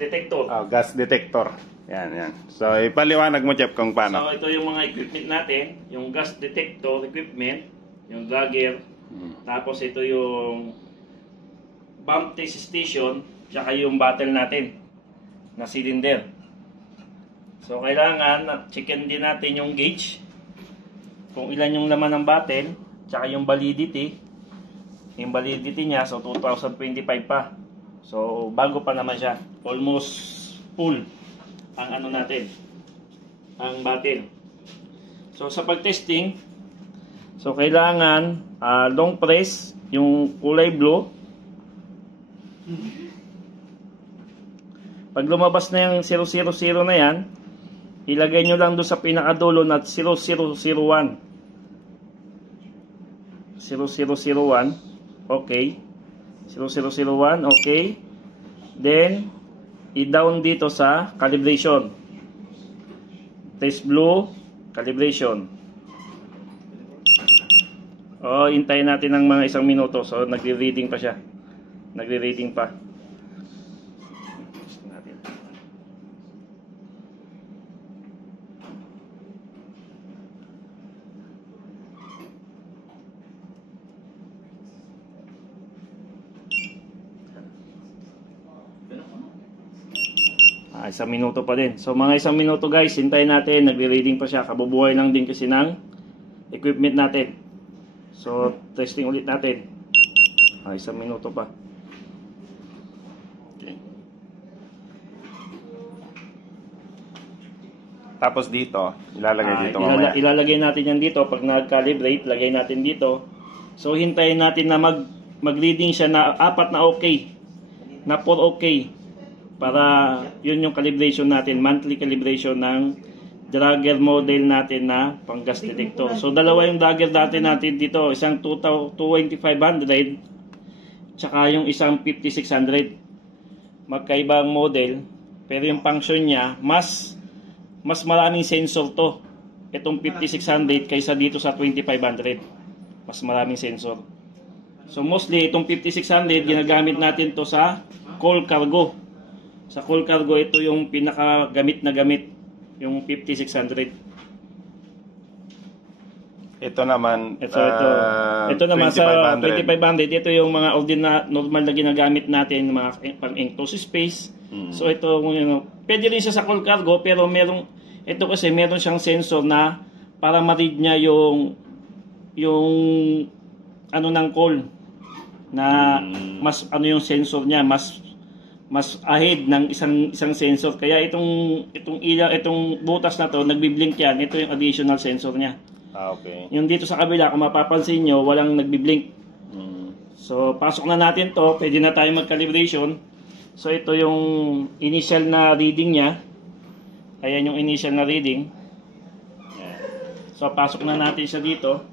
detector. Oh, gas detector. Yan. So, ipaliwanag mo, Chef, kung paano. So, ito yung mga equipment natin. Yung gas detector equipment, yung dragger. Tapos, ito yung pump test station, tsaka yung bottle natin na cylinder. So, kailangan checkin din natin yung gauge. Kung ilan yung laman ng bottle, tsaka yung validity. Yung validity niya, so 2025 pa. So, bago pa naman siya. Almost full ang ano natin, ang bottle. So sa pag-testing, so kailangan long press yung kulay blue. Pag lumabas na yung 000 na yan, ilagay nyo lang doon sa pinakadulo na 0001. 0001, okay. 0001, okay. Then i-down dito sa calibration. Test blue, calibration. Hintayin natin ng mga 1 minuto. So, nagre-reading pa siya. Nagre-reading pa. Isang minuto pa din. So mga 1 minuto guys, hintayin natin, nagre-reading pa siya. Kabubuhay lang din kasi ng equipment natin. So testing ulit natin. 1 minuto pa. Okay. Tapos dito, ilalagay dito mamaya. Ilalagay natin yan dito. Pag nag-calibrate, lagay natin dito. So hintayin natin na mag-reading siya na 4 na okay. Na 4 okay. Para yun yung calibration natin, monthly calibration ng dragger model natin na pang gas detector. So dalawa yung dragger natin dito, isang 2500 tsaka yung isang 5600. Magkaibang model, pero yung function niya mas maraming sensor to. Itong 5600 kaysa dito sa 2500. Mas maraming sensor. So mostly itong 5600 ginagamit natin to sa coal cargo. Sa coal cargo, ito yung pinakagamit na gamit, yung 5600. Ito naman, ito naman sa 2500, ito yung mga normal na ginagamit natin, mga pang-enclosed space. So ito, pwede rin siya sa coal cargo, pero ito kasi meron siyang sensor na para ma-read niya yung ano ng coal, na mas yung sensor niya, mas ahead ng isang sensor. Kaya itong butas na to, nagbi-blink yan. Ito yung additional sensor niya. Okay. Yung dito sa kabila, kung mapapansin nyo, walang nagbi-blink. So, pasok na natin to. Pwede na tayo mag-calibration. So, ito yung initial na reading niya. Ayan yung initial na reading. So, pasok na natin siya dito.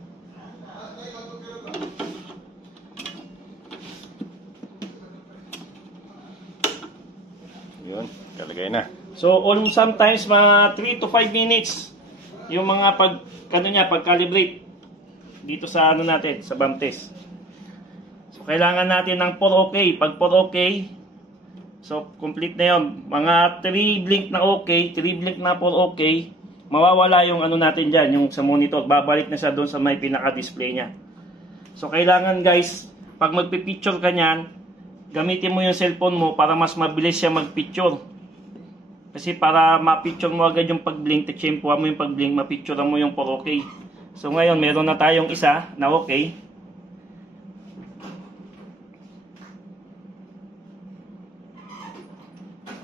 Kalagay na. So, sometimes mga 3 to 5 minutes yung mga pag-calibrate dito sa natin, sa bump test. So, kailangan natin ng 4 okay. Pag 4 okay, so complete na yun. Mga 3 blink na okay, 3 blink na 4 okay, mawawala yung natin dyan, yung sa monitor. Babalik na siya doon sa may pinaka-display niya. So, kailangan guys, pag magpipicture ka niyan, gamitin mo yung cellphone mo para mas mabilis siya magpicture. Kasi para ma-picture mo agad yung pag-blink, titsimpuan mo yung pag-blink, ma-picture mo yung 4 okay. So ngayon, meron na tayong isa na okay.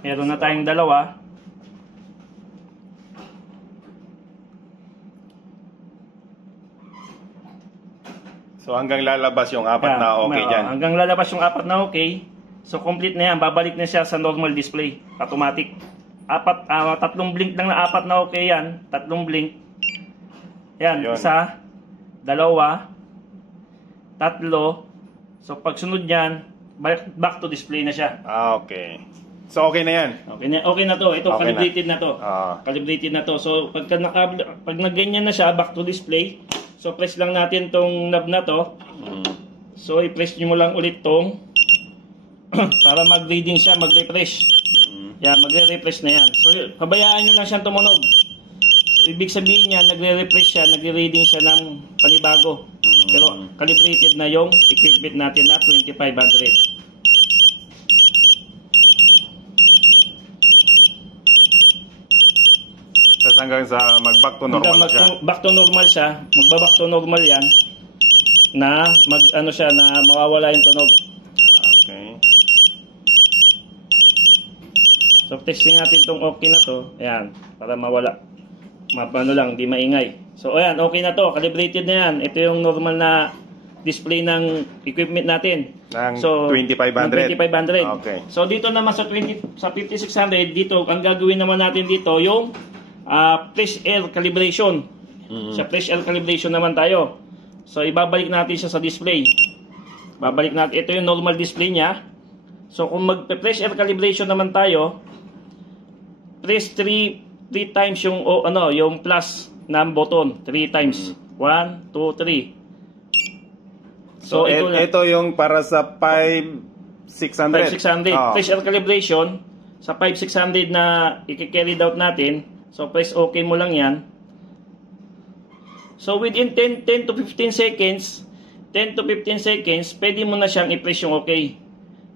Meron na tayong dalawa. So hanggang lalabas yung 4 na okay dyan. Hanggang lalabas yung 4 na okay. So complete na yan. Babalik na siya sa normal display. Automatic. 3 blink lang na 4 na okay yan. 3 blink. Yan. Yun. 1, 2, 3. So pag sunod yan, back to display na siya. Okay. So okay na yan. Okay na to. Ito okay calibrated na to. Calibrated na to. So pag nagganyan na siya, back to display. So press lang natin tong knob na to. So i-press nyo lang ulit tong para mag-reading siya, mag-refresh. Yan, magre-refresh na yan. So, pabayaan nyo lang siyang tumunog. So, ibig sabihin niya, nagre-refresh siya, nagre-reading siya ng panibago. Pero calibrated na yung equipment natin na 2500. Tapos hanggang sa mag-back to normal na siya. Back to normal siya, magba-back to normal yan na ano siya, na mawawala yung tunog. Okay. So testing natin itong okay na to, ayan, para mawala. Mapano lang, di maingay. So ayan, okay na to, calibrated na yan. Ito yung normal na display ng equipment natin. Ng So, 2500. ng 2500. Okay. So dito naman sa 5600, dito ang gagawin naman natin dito yung fresh air calibration. Sa fresh air calibration naman tayo. So ibabalik natin siya sa display. Babalik natin, ito yung normal display niya. So kung mag-fresh air calibration naman tayo, press 3 times yung yung plus na button, 3 times. 1 2 3. So ito yung para sa 5600. 5600. Oh. Fresh air calibration sa 5600 na i-carry out natin. So press OK mo lang yan. So within 10 to 15 seconds, pwede mo na siyang i-press yung OK.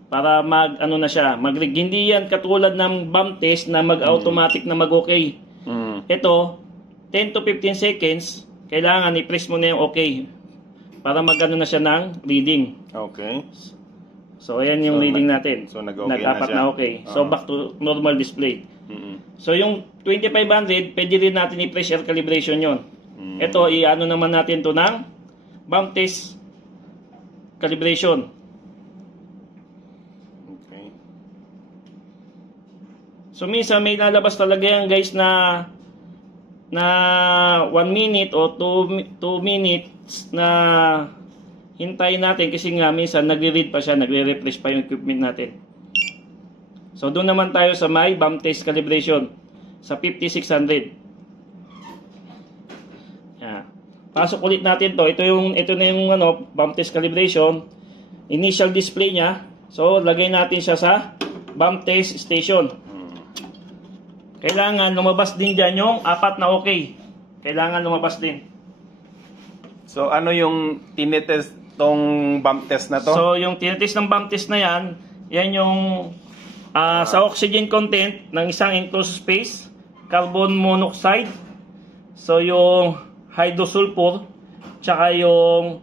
Para na siya, hindi yan katulad ng bump test na mag-automatic na mag-OK. Ito, 10 to 15 seconds, kailangan i-press mo na yung OK. Para na siya ng reading. Okay. So ayan yung reading natin. So nag-OK Nag-apat na OK. So back to normal display. So yung 2500, pwede rin natin i-fresh air calibration yon. Ito, naman natin to ng bump test calibration. Okay. So minsan may lalabas talaga yan guys na 1 minute o 2 minutes na hintayin natin kasi nga minsan nagre-read pa siya, nagre-refresh pa yung equipment natin. So doon naman tayo sa may bump test calibration sa 5600. Yeah. Pasok ulit natin to. Ito na yung bump test calibration. Initial display niya. So lagay natin siya sa bump test station. Kailangan lumabas din dyan yung 4 na okay. Kailangan lumabas din. So ano yung tinetest tong bump test na to? So yung tinetest ng bump test na yan yung sa oxygen content ng isang enclosed space, carbon monoxide, so yung hydrosulfur, tsaka yung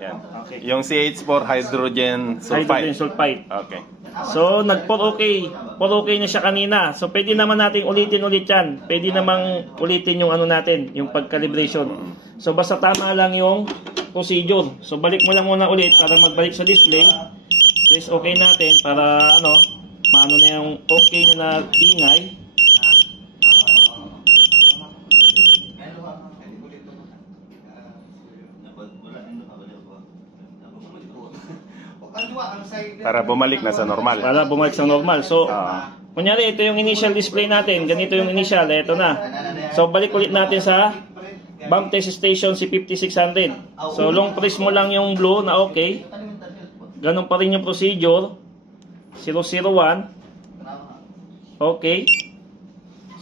yan. Okay. Yung CH4 hydrogen sulfide. Okay. So nag-4 okay na siya kanina. So pwede naman natin ulitin yan. Pwede namang ulitin yung natin, yung pag-calibration. So basta tama lang yung procedure. So balik mo lang muna ulit para magbalik sa display. Press okay natin para maano na yung okay na ingay. Para bumalik na sa normal. Para bumalik sa normal. So kunyari ito yung initial display natin. Ganito yung initial. Ito na. So balik ulit natin sa bump test station si 5600. So long press mo lang yung blue na okay. Ganun pa rin yung procedure. 001. Okay.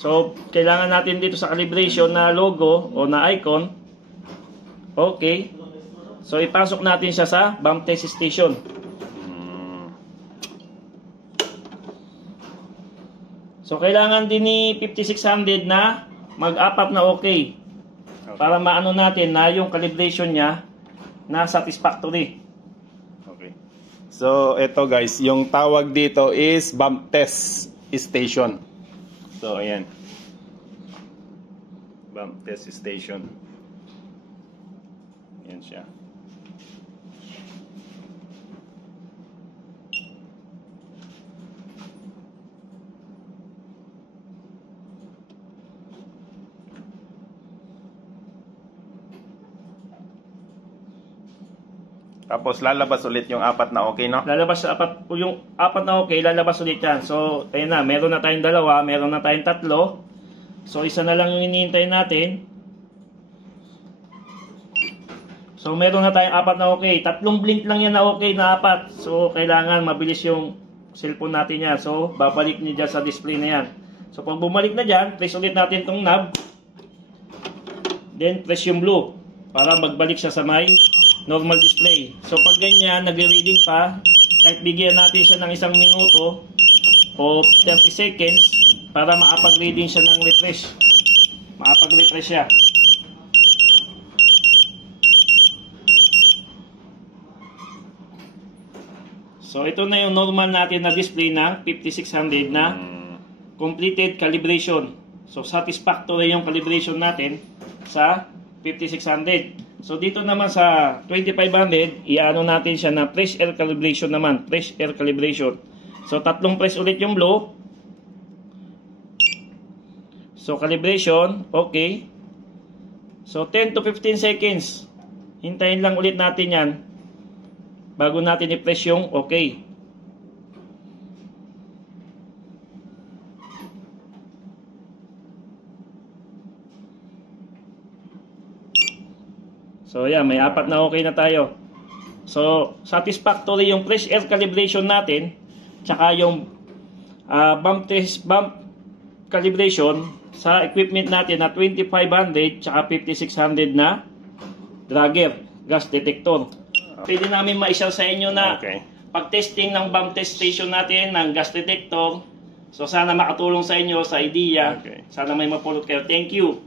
So kailangan natin dito sa calibration na logo o na icon. Okay. So ipasok natin siya sa bump test station. So kailangan din ni 5600 na mag-apat na okay. Para maano natin na yung calibration niya na satisfactory. Okay. So ito guys, yung tawag dito is bump test station. So ayan. Bump test station. Ayan siya. Tapos lalabas ulit yung 4 na okay, no? Lalabas sa yung 4 na okay, lalabas ulit yan. So, ayun na, meron na tayong 2, meron na tayong 3. So, isa na lang yung hinihintay natin. So, So meron na tayong 4 na okay. 3 blink lang yan na okay na 4. So kailangan mabilis yung cellphone natin yan. So babalik niya dyan sa display na yan. So pag bumalik na dyan, press ulit natin tong knob. Then press yung blue para magbalik siya sa may normal display. So pag ganyan, nagre-reading pa, kahit bigyan natin siya ng 1 minuto o 30 seconds para makapag-reading siya ng refresh. Makapag-refresh siya. So ito na yung normal natin na display ng 5600 na completed calibration. So satisfactory yung calibration natin sa 5600. So dito naman sa 2500, iano natin siya na fresh air calibration naman, fresh air calibration. So 3 press ulit yung blue. So calibration, okay. So 10 to 15 seconds. Hintayin lang ulit natin 'yan bago natin i-press yung okay. So yan, may 4 na okay na tayo. So satisfactory yung fresh air calibration natin, tsaka yung bump calibration sa equipment natin na 2500 tsaka 5600 na dragger gas detector. Pwede namin ma-share sa inyo na pag-testing ng bump test station natin ng gas detector. So sana makatulong sa inyo sa idea. Sana may mapulot kayo. Thank you.